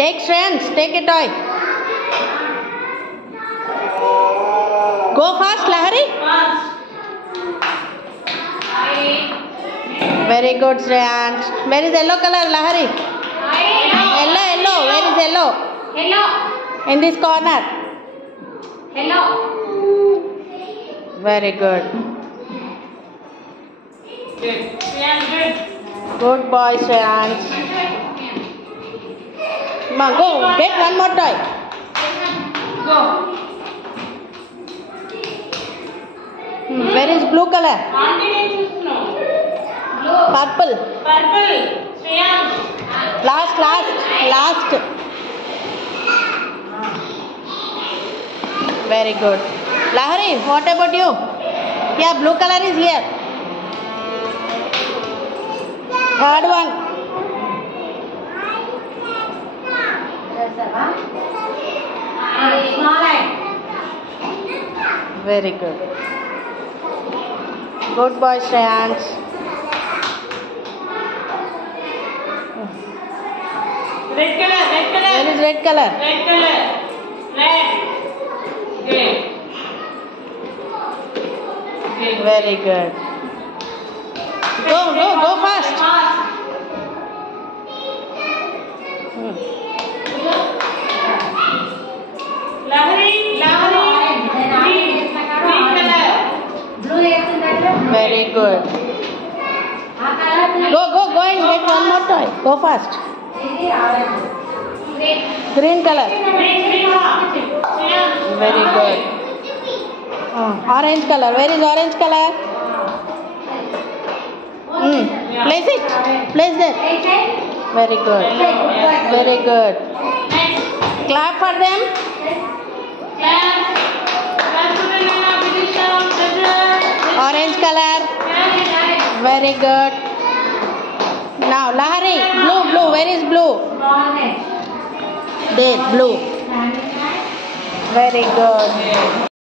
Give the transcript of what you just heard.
Take Shreyans, take a toy. Go fast, Lahari. Very good, Shreyans. Where is yellow color, Lahari? Yellow, yellow. Where is yellow? Yellow. In this corner. Yellow. Very good. Good. Shreyans, good. Good boy, Shreyans. Come on, go. Get one more toy. Go. Where is blue color? Purple. Purple. Shreyans. Last. Very good. Lahari, what about you? Yeah, blue color is here. Third one. Very good. Good boy, Shreyans. Red color. Where is red color? Red color. Red. Good. Very good. Go fast. Lahari. Green color. Very good. Go and get one more toy. Go fast. Green color. Green. Very good. Orange color. Where is orange color? Place it. Place there. Very good. Very good. Clap for them. Orange color. Very good. Now Lahari, blue. Where is blue? There, blue. Very good.